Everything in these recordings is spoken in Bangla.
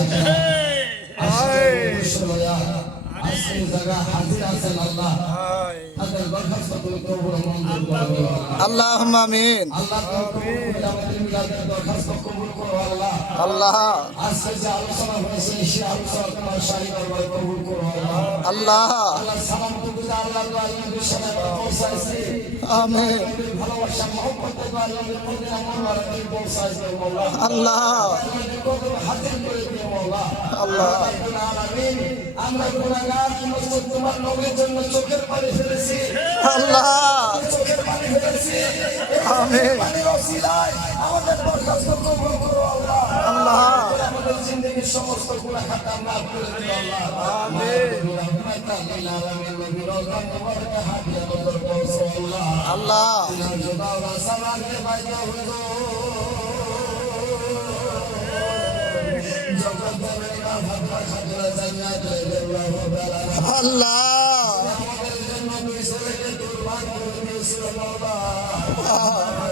আশিকরা আজকে লয়া আজকে জায়গা হাজির আছেন আল্লাহ তাদের দরখাস্ত তুমি কবুল মঞ্জুর করো আল্লাহুম্মা আমিন। আল্লাহ আমাদের মিলাদের দরখাস্ত কবুল করো আল্লাহ আল্লাহ আজকে যে আলোচনা হয়েছে সেই আলোচনা তোমার শাহী দরবারে কবুল করো আল্লাহ আল্লাহ সালাম তুমি আল্লাহ আল্লাহর সামনে পৌঁছাইছি আমিন। ভালোবাসা মহব্বতে আল্লাহর মদিনা মুবারকে পৌঁছাইছি আল্লাহ আল্লাহ কবুল হাজির করে দিও আল্লাহ আল্লাহ রাব্বুল আলামিন আমরা গুনাহগার তোমার নবীর জন্য চোখের পানি ফেলেছি আল্লাহ চোখের পানি ফেলেছি আমিন। পানির ওসিলায় আমাদের বরখাস্ত কবুল করো আল্লাহ আল্লাহ আমাদের জিন্দেগীর সমস্ত গুনাহ খাতা মাফ করে দিও আল্লাহ আমিন রাহমাতাল আলামিন নবী রওজা মুবারক হাদিয়া নজর পৌঁছো আল্লাহ আল্লাহ জুদাওরা সালাতে বাইদা হুজুর জগতের না ভাবনা খাজরা জান্নাত আল্লাহু তাআলা আল্লাহ আমাদের জন্য দুই ছেলেকে কুরবান করে দিয়েছিল বাবা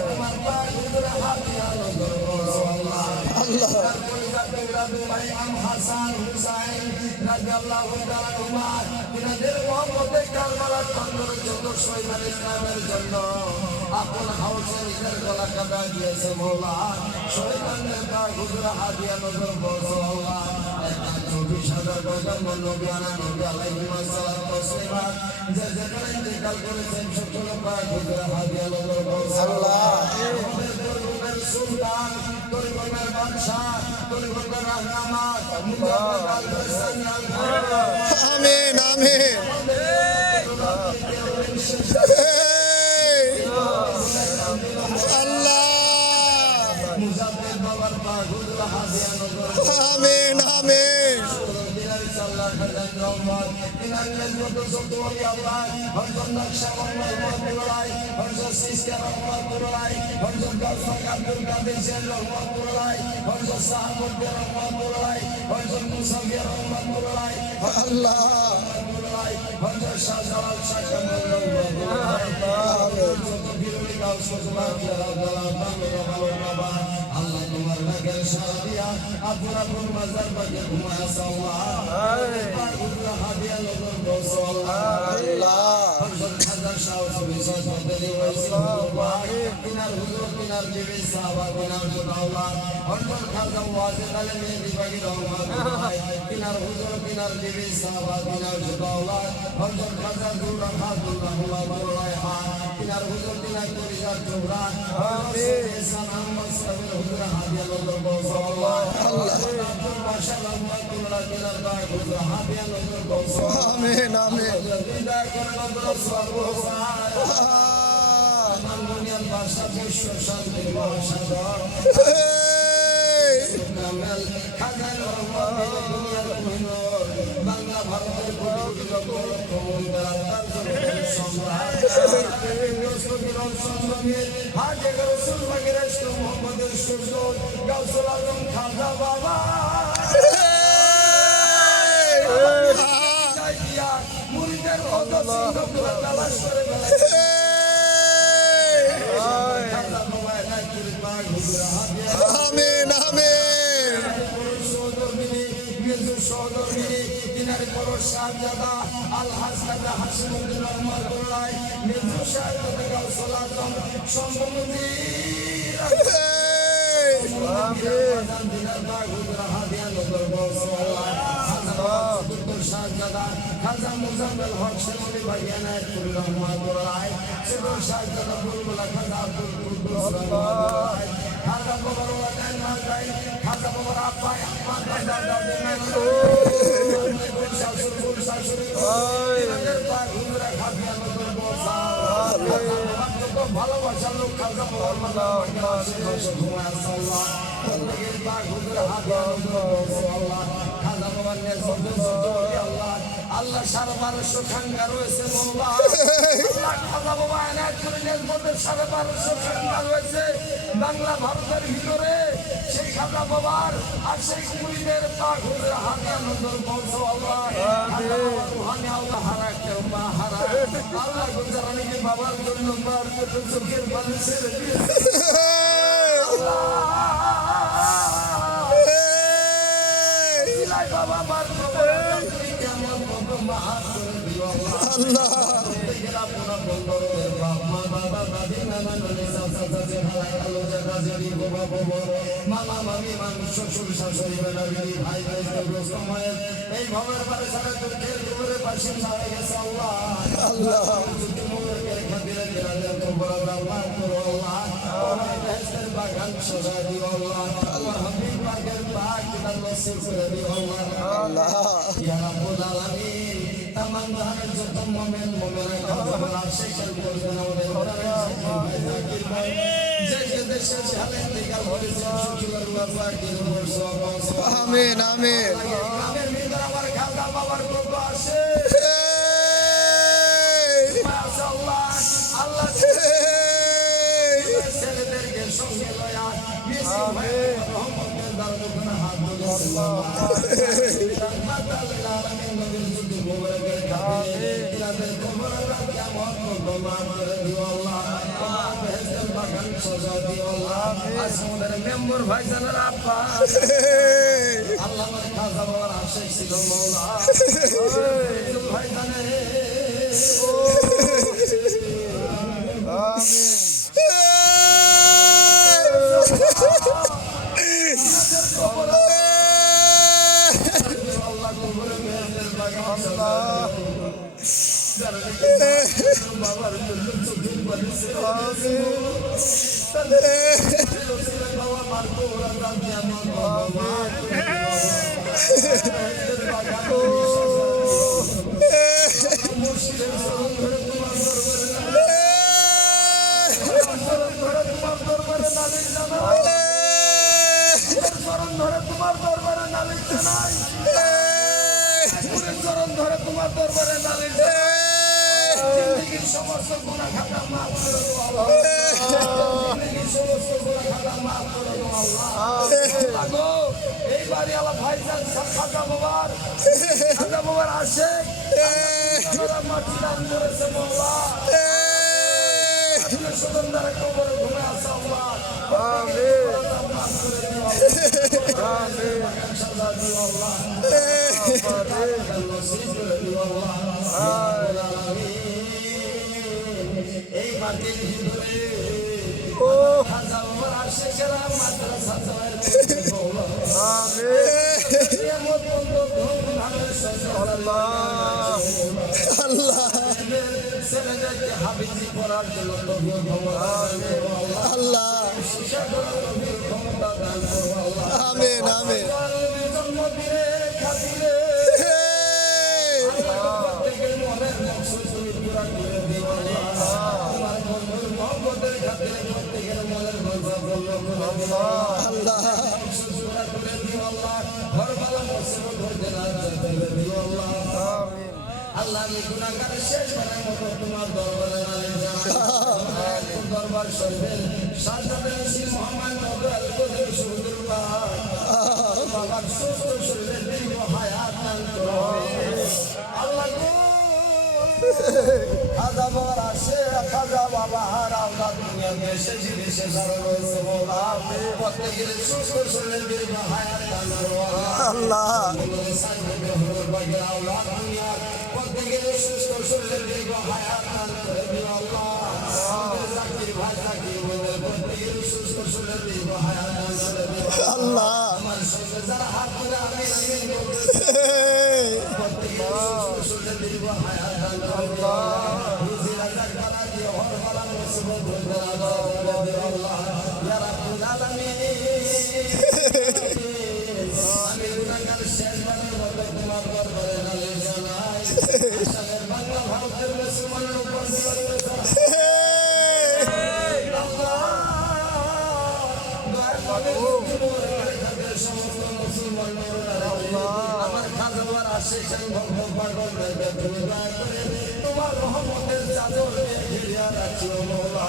তোমার পাক হুজুর হাদিয়া নজর পৌঁছো আল্লাহ আল্লাহ ভাই আম হাসান হুসাইন রাদিয়াল্লাহু তাআলা উমার তিনাদের মহব্বতে কারবালার প্রান্তরের জন্য শহীদ ইসলামের জন্য আপন হাউসে নিজের গলা কাটা দিয়েছে মওলা শহীদের পাক হুজুর হাদিয়া নজর পৌঁছো আল্লাহ 24,000 গজম নবী আনা নবী আলাইহিস সালাতু ওয়াসসালাম যে যেখানে ইন্তেকাল করেছেন সকল পাক হুজুর হাদিয়া নজর পৌঁছো আল্লাহ সুলতান তরিকতের বাদশাহ তরিকতের রাহনামাত মুজাদ্দিদ আল-হুসাইনি আমিন আমিন। আল্লাহ মুজাদ্দিদ বাবার পাক হুজুর হাদিয়া নজর আমিন আমিন। আল্লাহ তোমার লাগের সারা দিয়া আপনার মাজার বাগে ঘুমায় আল্লাহ হাদিয়া নজর পৌঁছো আল্লাহ হাজার সাহস বিশ্বাস বদলি হয়েছে তিনার হুজুর তিনার বিবি সাহাবা তিনার আল্লাহ অন্তর খাজা ওয়াজিদ আলী মেহেদি বাগি রহমাতুল্লাহ তিনার হুজুর তিনার বিবি সাহাবা তিনার আল্লাহ অন্তর খাজা দুরা খাতুল রহমাতুল্লাহ তিনার হুজুর তিনার তরিকার জোহরা আমিন সালাম সাবির হুজুর হাদিয়া নজর পৌঁছো আল্লাহ মাশাআল্লাহ মাতুল্লাহ তিনার পাক হুজুর হাদিয়া নজর পৌঁছো আমিন আমিন। বিদায় করে নজর দুনিয়ার ভাষা বিশ্ব শান্তির মহাসাগর কামেল খাজান রহমান দুনিয়ার কোহিনূর বাংলা ভারতের কোটি লক্ষ লক্ষ মুমিনের সম্রাট রসুল সম্মানের হাজে রাসূল মাগরিস মুহাম্মদের সুজন গাউসুল আজম খাজা বাবা মুরিদের অদসিন করে তালাশ করে আমিন আমিন। তিনার বড় শাহজাদা আল হাসান হাসিমুদ্দিন রহমাতুল্লাহ মেজু শাহজাদা গাউসুল আজম সম্ভবতী শাহজাদা খাজা মুজাম্মেল হক শেমলি ভাইয়ানায় কুল রহমাতুল্লাহ সেগুলো শাহজাদা বুলবুলা খাজা আব্দুল কুদ্দুস রহমাতুল্লাহ খাজা বাবার ওয়াদান মাজাই খাজা বাবার আব্বাই আহমদ দাদা দিনা শাশুর শাশুড়ি তিনাদের পাক হুজুরা খাদিয়া নজর বসা ভালোবাসার লোক খাজা বাবার মালা ঘুমায় আল্লাহ এর পাক হুজুরা হাদিয়া নজর বসা আল্লাহ খাজা বাবার আল্লাহ আল্লাহ সারা 1200 খাঙ্গা রয়েছে মওলা আল্লাহ খাজা বাবা এনায়েত করে নেন বলতে 1250 খাঙ্গা রয়েছে বাংলা ভারতের ভিতরে সেই খাজা বাবার আর সেই মুরিদের পাক হুজুর হাদিয়া নজর পৌঁছো আল্লাহ রুহানি আল্লাহ হারা কেউ মা হারা আল্লাহ গুজারানিকে বাবার জন্য মার চোখের পানি ছেড়ে দিয়েছে আল্লাহ ওসিলায় বাবা মার কবর কেমন কত মাফ করে দিও আল্লাহ গেলা পুরা বন্দরের বাপ মা দাদা দাদি নানা নানি চাচা চাচি খালা খালু জ্যাঠা জেঠি বাবা বাবা মামা মামি মামু শ্বশুর শাশুড়ি বেটা বেটি ভাই ভাই দোস্ত মায়ের এই ভবের পারে সারা দুঃখের দুপুরে পাশে ছাড়ে গেছে আল্লাহ আল্লাহ মুবারকের খাতিরে দিলাদের কবর আল্লাহ করো আল্লাহ আমার বেহেশতের বাগান সাজা দিও আল্লাহ আমার হাবিব পাকের পাক কিতাব নসিব করে দিও আল্লাহ আল্লাহ ইয়া রাব্বুল আলামিন তামাম জাহানের যত মুমিন মুমিনাত আমার আশিকার করবেন আমাদের জাকির ভাই যে যে দেশে হালে ইন্তেকাল করেছে শুকর আল্লাহ পাকের উপর সওয়াব আমিন আমিন গ্রামের ভিতর আমার খাজা বাবার কত আসে মাশাআল্লাহ আল্লাহ ছেলেদেরকে সঙ্গে লয়া বেশি ভাই রহমতের দরজা হাত তুলে আল্লাহ মাতাল আলামিন নবীর যুদ্ধ মুবারকের খাতিরে তিনাদের কবর আল্লাহ কিয়ামত পর্যন্ত মাফ করে দিও আল্লাহ আমার বেহেশতের বাগান সাজা দিও আল্লাহ আসমানের মেম্বার ভাইজানের আব্বা আল্লাহ আমার খাজা বাবার আশিক ছিল মাওলা ভাইজানের আল্লাহ কবরে মেহেরদের বাগান সাজা বাবার জন্য চোখের পানি বাবা মার কোরা দাদি আমার বাবা মুশকিলের সরল ধরে তোমার দরবারে নালিশ জানাই চরণ ধরে তোমার দরবারে নালিশ জানাই চরণ ধরে তোমার দরবারে নালিশ জানাই জিন্দেগীর সমস্ত গুনাহ খাতা মাফ করে দাও আল্লাহ জিন্দেগীর সমস্ত গুনাহ খাতা মাফ করে দাও আল্লাহ আগো এই বাড়ি আলা ভাইজান খাজা বাবার আশিক আল্লাহ মাটি দান করেছে মাওলা আপনি সুগন্ধার কবরে ঘুমে আছে আল্লাহ আমিন মাফ করে দিও আল্লাহ আমিন সাজা দিও আল্লাহ আমিন নসিব করে দিও আল্লাহ এই মাটির ভিতরে খাজা বাবার আশিকেরা মাদ্রাসা চালায় আমিন কিয়ামত পর্যন্ত ধুমধামের সঙ্গে আল্লাহ ছেলেদেরকে হাফিজি করার জন্য তৌফিক দাও আল্লাহ শিক্ষা করার তৌফিক ক্ষমতা দান করো আল্লাহ আমিন আমিন জন্মদিনের খাতিরে প্রত্যেকের মনের মকসুদ তুমি পুরা করে দিও আল্লাহ তোমার বন্ধুর মহব্বতের খাতিরে প্রত্যেকের মনের গল্প বললো আল্লাহ মকসুদ পুরা করে দিও আল্লাহ ঘরবালা মুসিবত হইতে না যেতে দিও আল্লাহ আমিন আল্লাহ আমি গুনাহগার শেষ বারের মতো তোমার দরবারে নালিশ জানাই দরবার শরীফের সাজাতে শ্রী মোহাম্মদ নবী আল-কদর সুন্দর বাবার সুস্থ শরীরে দীর্ঘ হায়াত দান করো আল্লাহ গো খাজা বাবার আসে খাজা বাবা হারাওদা দুনিয়া দেশে বিদেশে সারা রয়েছে মৌলা প্রত্যেকের সুস্থ শরীরে দীর্ঘ হায়াত দান করো আল্লাহ প্রত্যেকের সুস্থ শরীরে দীর্ঘ হায়াত দান করে দিও আল্লাহ আমাদের জাকির ভাই জাকির বলে প্রত্যেকের সুস্থ শরীরে দীর্ঘ হায়াত দান করে দিও আল্লাহ আমার সঙ্গে যারা হাত তুলে আমিন আমিন বলতেছে প্রত্যেকের সুস্থ শরীরে দীর্ঘ হায়াত দান করে দিও রুজি রাজাক বানা দিও হর বালা মুসিবত হইতে না দিও আল্লাহ ইয়া রাব্বুল আলামিন আমি গুনাহগার শেষ বারের মতো তোমার দরবারে নালিশ জানাই আসামের বাংলা ভারতের মুসলমানের উপর সমস্ত মুসলমানের আমার খাজা আশিকান ভক্ত পাগল তুমি দয়া করে তোমার রহমতের চাদর ঘিরিয়া রাখিও মওলা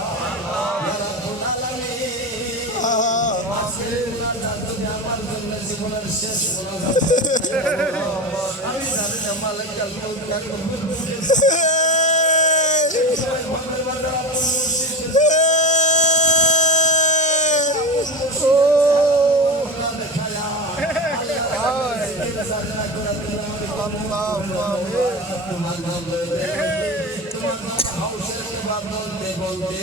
ইয়া রাব্বুল আলামিন আমার জন্য জীবনের শেষ আমি জানি না মালিক সাজদা করে তুমি আমাকে তোমার নাম লইতে তোমার নাম হাউসের তোমার বলতে বলতে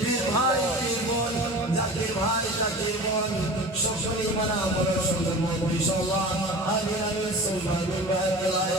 পীর ভাই পীর বোন জাকির ভাই জাকির বোন সকলেই মানা আমল সুন্দর মত ইনশাআল্লাহ আমিন আমিন সুবহানাল্লাহ